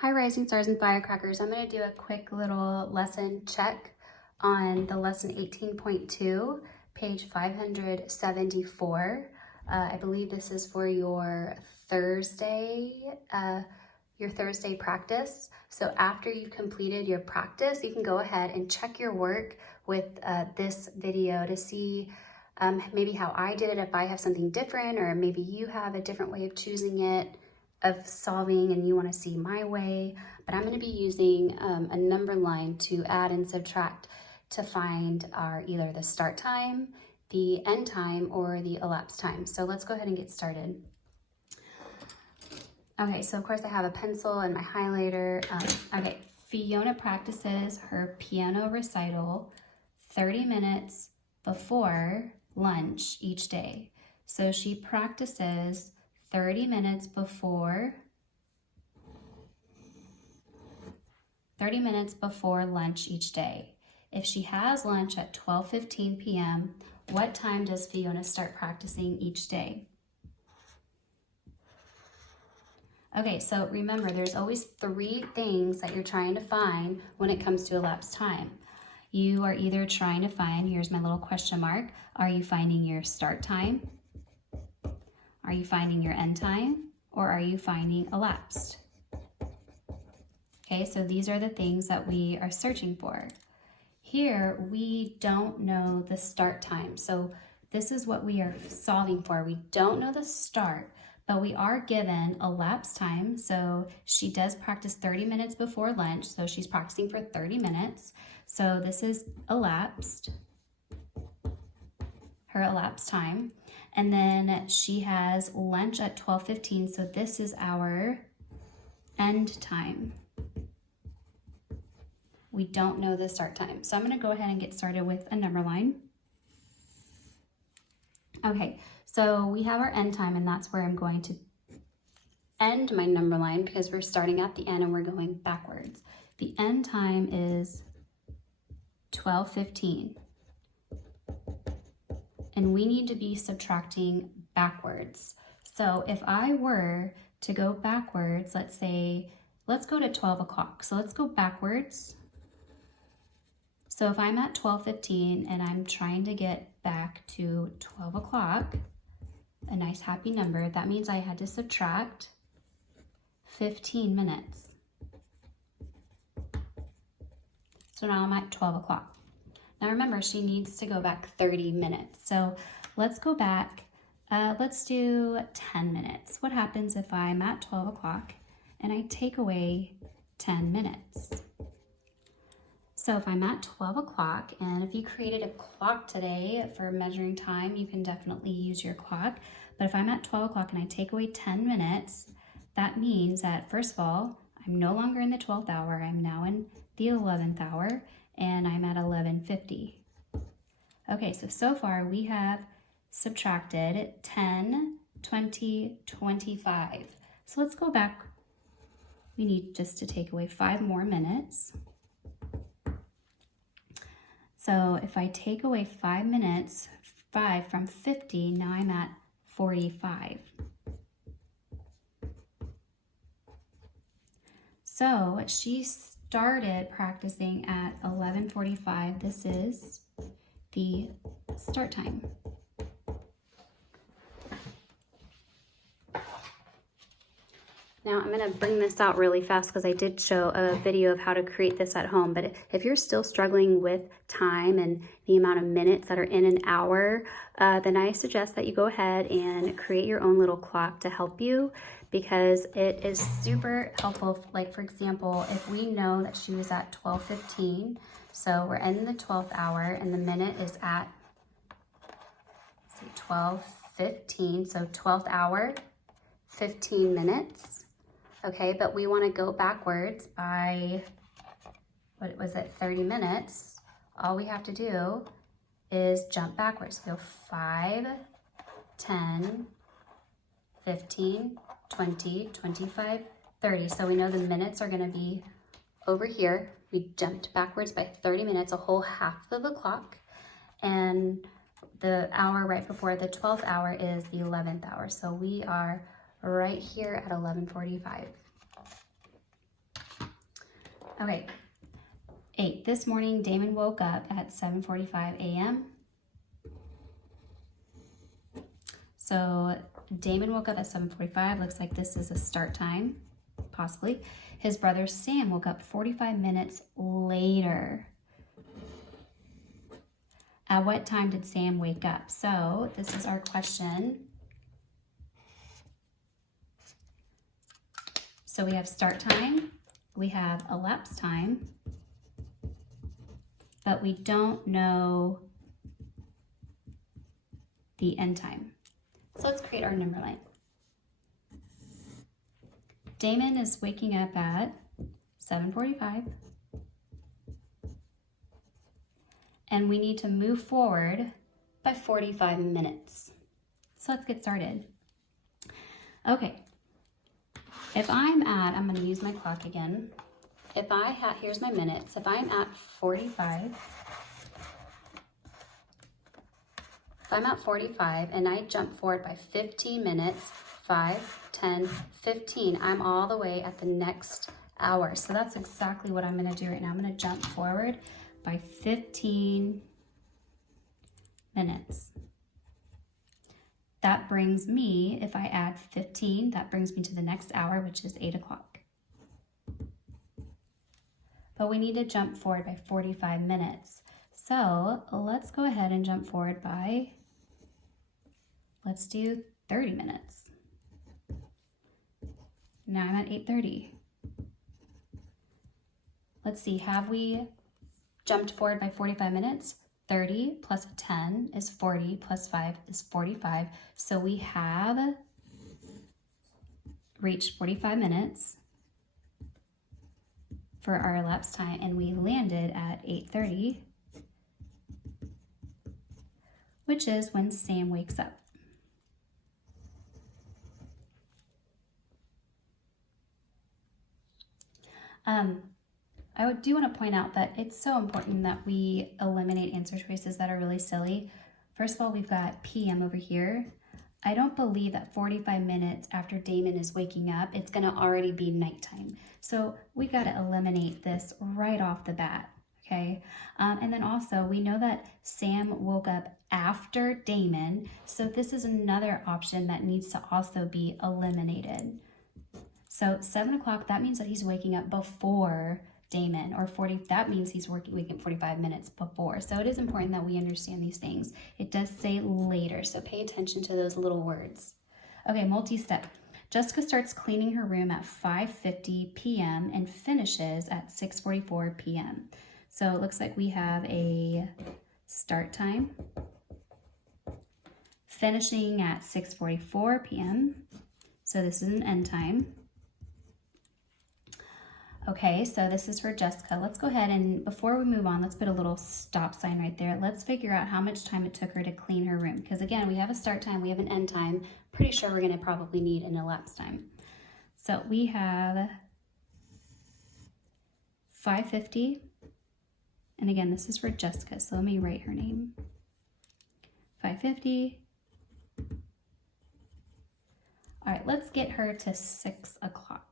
Hi Rising Stars and Firecrackers. I'm going to do a quick little lesson check on the lesson 18.2, page 574. I believe this is for your Thursday practice. So after you've completed your practice, you can go ahead and check your work with this video to see maybe how I did it, if I have something different, or maybe you have a different way of choosing it, of solving, and you want to see my way. But I'm going to be using a number line to add and subtract to find our either the start time, the end time, or the elapsed time. So let's go ahead and get started. Okay, so of course I have a pencil and my highlighter. Okay, Fiona practices her piano recital 30 minutes before lunch each day. So she practices 30 minutes before lunch each day. If she has lunch at 12:15 p.m., what time does Fiona start practicing each day? Okay, so remember, there's always three things that you're trying to find when it comes to elapsed time. You are either trying to find, here's my little question mark, are you finding your start time? Are you finding your end time? Or are you finding elapsed? Okay, so these are the things that we are searching for. Here, we don't know the start time. So this is what we are solving for. We don't know the start, but we are given elapsed time. So she does practice 30 minutes before lunch. So she's practicing for 30 minutes. So this is elapsed, her elapsed time. And then she has lunch at 12:15. So this is our end time. We don't know the start time. So I'm going to go ahead and get started with a number line. Okay, so we have our end time, and that's where I'm going to end my number line because we're starting at the end and we're going backwards. The end time is 12:15. And we need to be subtracting backwards. So if I were to go backwards, let's go to 12 o'clock. So let's go backwards. So if I'm at 12:15 and I'm trying to get back to 12 o'clock, a nice happy number, that means I had to subtract 15 minutes. So now I'm at 12 o'clock. Now remember, she needs to go back 30 minutes. So let's go back, let's do 10 minutes. What happens if I'm at 12 o'clock and I take away 10 minutes? So if I'm at 12 o'clock, and if you created a clock today for measuring time, you can definitely use your clock. But if I'm at 12 o'clock and I take away 10 minutes, that means that, first of all, I'm no longer in the 12th hour. I'm now in the 11th hour, and I'm at 11:50. Okay, so far we have subtracted 10, 20, 25. So let's go back. We need just to take away 5 more minutes. So if I take away 5 minutes, 5 from 50, now I'm at 45. So she started practicing at 11:45. This is the start time. Now I'm going to bring this out really fast because I did show a video of how to create this at home. But if you're still struggling with time and the amount of minutes that are in an hour, then I suggest that you go ahead and create your own little clock to help you, because it is super helpful. Like, for example, if we know that she was at 12:15, so we're in the 12th hour and the minute is at, let's see, 12:15, so 12th hour, 15 minutes. Okay, but we want to go backwards by, what was it, 30 minutes. All we have to do is jump backwards. Go 5, 10, 15, 20, 25, 30. So we know the minutes are going to be over here. We jumped backwards by 30 minutes, a whole half of the clock. And the hour right before the 12th hour is the 11th hour. So we are right here at 11:45. Okay, 8. This morning, Damon woke up at 7:45 a.m. So Damon woke up at 7:45. Looks like this is a start time, possibly. His brother Sam woke up 45 minutes later. At what time did Sam wake up? So this is our question. So we have start time, we have elapsed time, but we don't know the end time. So let's create our number line. Damon is waking up at 7:45. And we need to move forward by 45 minutes. So let's get started. Okay. If I'm going to use my clock again. Here's my minutes. If I'm at 45, and I jump forward by 15 minutes, 5, 10, 15, I'm all the way at the next hour. So that's exactly what I'm going to do right now. I'm going to jump forward by 15 minutes. That brings me, if I add 15, that brings me to the next hour, which is 8 o'clock. But we need to jump forward by 45 minutes. So let's go ahead and jump forward by, let's do 30 minutes. Now I'm at 8:30. Let's see, have we jumped forward by 45 minutes? 30 plus 10 is 40, plus 5 is 45. So we have reached 45 minutes for our elapsed time, and we landed at 8:30, which is when Sam wakes up. I do want to point out that it's so important that we eliminate answer choices that are really silly. First of all, we've got PM over here. I don't believe that 45 minutes after Damon is waking up, it's going to already be nighttime. So we got to eliminate this right off the bat, okay? And then also, we know that Sam woke up after Damon, so this is another option that needs to also be eliminated. So 7 o'clock, that means that he's waking up before Damon, or 40, that means he's waking up 45 minutes before. So it is important that we understand these things. It does say later, so pay attention to those little words. Okay, multi-step. Jessica starts cleaning her room at 5:50 p.m. and finishes at 6:44 p.m. So it looks like we have a start time, finishing at 6:44 p.m. So this is an end time. Okay, so this is for Jessica. Let's go ahead and before we move on, let's put a little stop sign right there. Let's figure out how much time it took her to clean her room. Because again, we have a start time, we have an end time. Pretty sure we're gonna probably need an elapsed time. So we have 5:50. And again, this is for Jessica, so let me write her name. 5:50. All right, let's get her to 6 o'clock.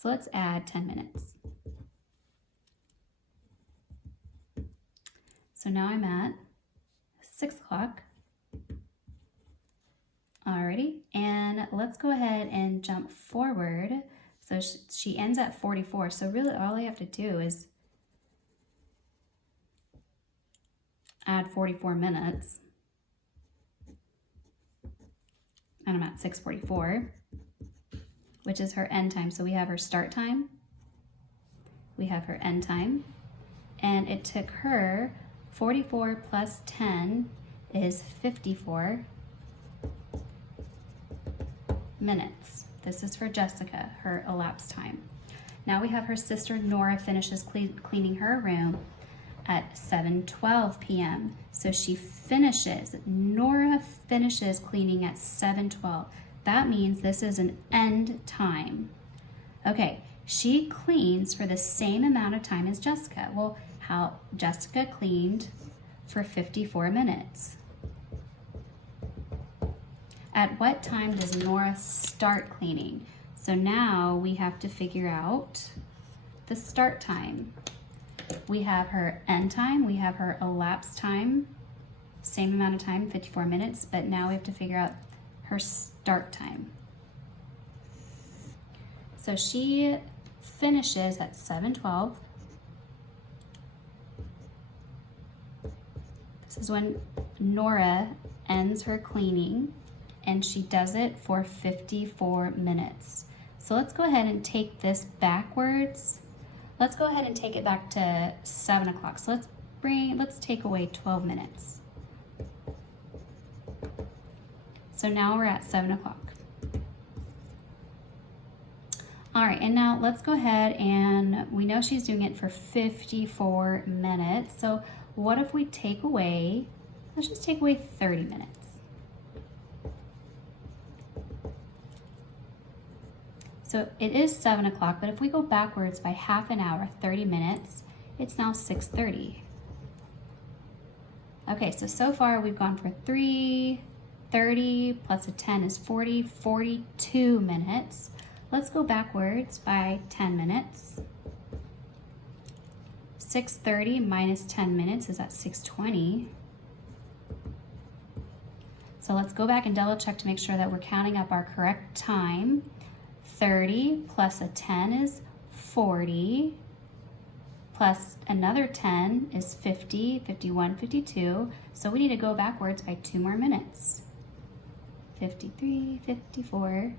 So let's add 10 minutes. So now I'm at 6 o'clock. Alrighty, and let's go ahead and jump forward. So she ends at 44. So really all I have to do is add 44 minutes. And I'm at 6:44. Which is her end time. So we have her start time, we have her end time, and it took her 44 plus 10 is 54 minutes. This is for Jessica, her elapsed time. Now we have her sister Nora finishes cleaning her room at 7:12 p.m. So Nora finishes cleaning at 7:12. That means this is an end time. Okay, she cleans for the same amount of time as Jessica. Well, Jessica cleaned for 54 minutes. At what time does Nora start cleaning? So now we have to figure out the start time. We have her end time, we have her elapsed time, same amount of time, 54 minutes, but now we have to figure out her start time. So she finishes at 7:12. This is when Nora ends her cleaning, and she does it for 54 minutes. So let's go ahead and take this backwards. Let's go ahead and take it back to 7 o'clock. So let's take away 12 minutes. So now we're at 7 o'clock. All right, and now let's go ahead, and we know she's doing it for 54 minutes. So what if we take away, let's just take away 30 minutes. So it is 7 o'clock, but if we go backwards by half an hour, 30 minutes, it's now 6:30. Okay, so far we've gone for 30 plus a 10 is 40, 42 minutes. Let's go backwards by 10 minutes. 6:30 minus 10 minutes is at 6:20. So let's go back and double check to make sure that we're counting up our correct time. 30 plus a 10 is 40, plus another 10 is 50, 51, 52. So we need to go backwards by 2 more minutes. 53, 54.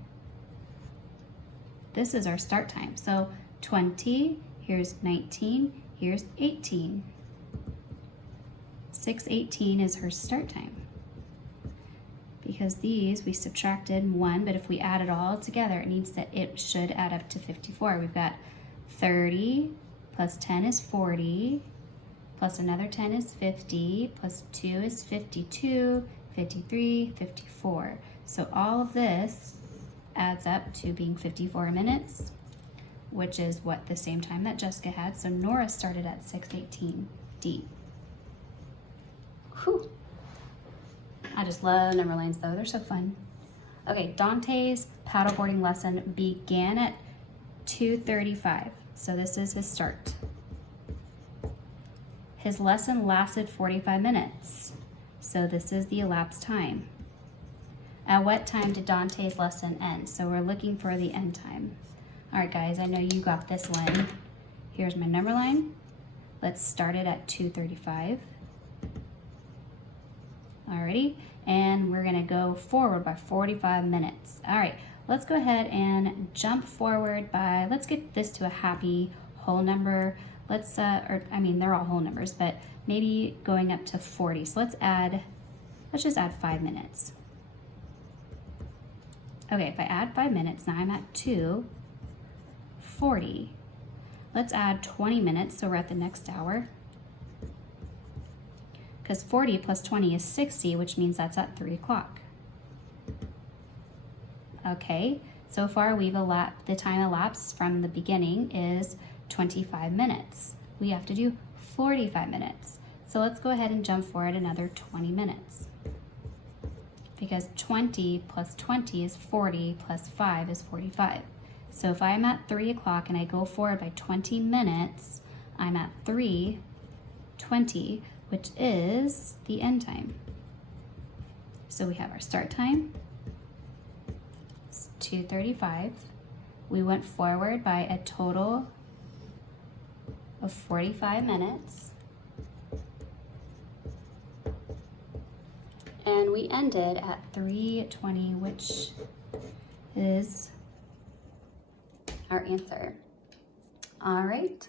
This is our start time. So 20, here's 19, here's 18. 6:18 is her start time. Because these, we subtracted 1, but if we add it all together, it should add up to 54. We've got 30 plus 10 is 40, plus another 10 is 50, plus 2 is 52, 53, 54. So all of this adds up to being 54 minutes, which is what the same time that Jessica had. So Nora started at 6:18 D. Whew. I just love number lines though, they're so fun. Okay, Dante's paddleboarding lesson began at 2:35. So this is his start. His lesson lasted 45 minutes. So this is the elapsed time. At what time did Dante's lesson end? So we're looking for the end time. All right, guys, I know you got this one. Here's my number line. Let's start it at 2:35. Alrighty, and we're gonna go forward by 45 minutes. All right, let's go ahead and jump forward by, let's get this to a happy whole number. They're all whole numbers, but maybe going up to 40. So let's just add 5 minutes. Okay, if I add 5 minutes, now I'm at 2:40. Let's add 20 minutes, so we're at the next hour. Because 40 plus 20 is 60, which means that's at 3 o'clock. Okay, so far the time elapsed from the beginning is 25 minutes. We have to do 45 minutes. So let's go ahead and jump forward another 20 minutes. Because 20 plus 20 is 40, plus 5 is 45. So if I'm at 3 o'clock and I go forward by 20 minutes, I'm at 3:20, which is the end time. So we have our start time, it's 2:35. We went forward by a total of 45 minutes. And we ended at 3:20, which is our answer. All right.